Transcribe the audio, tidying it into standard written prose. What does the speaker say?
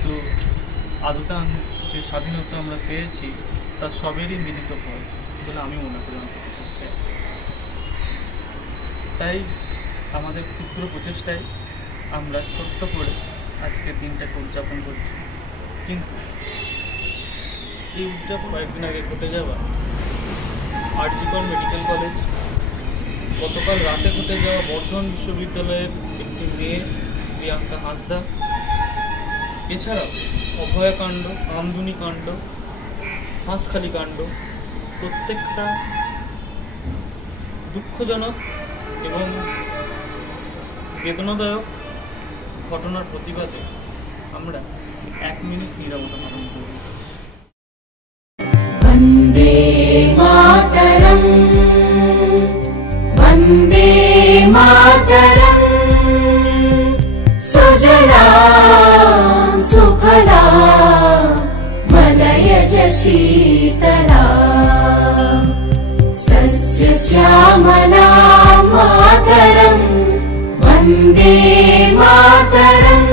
কিন্তু আদতে যে স্বাধীনতা আমরা পেয়েছি তার সবেরই মিলিত ফল বলে আমি মনে করি। তাই আমাদের ক্ষুদ্র প্রচেষ্টায় আমরা ছোট্ট করে আজকের দিনটাকে উদযাপন করছি। কিন্তু এই উদযাপন কয়েকদিন আগে ঘটে যাওয়া আর.জি. কর মেডিকেল কলেজ, গতকাল রাতে ঘটে যাওয়া বর্ধমান বিশ্ববিদ্যালয়ের একটি মেয়ে প্রিয়াঙ্কা হাঁসদা, এছাড়াও অভয়াকাণ্ড, আমদুনি কাণ্ড, হাঁসখালি কাণ্ড, প্রত্যেকটা দুঃখজনক এবং বেদনাদায়ক ঘটনার প্রতিবাদে আমরা 1 মিনিট নীরবতা পালন করি। বন্দে মাতরম, বন্দে মাতরম, সুজলাং সুফলাং মলয়জ শীতলাং সস্য শ্যামলাং মাতরম, বন্দে মাতরম।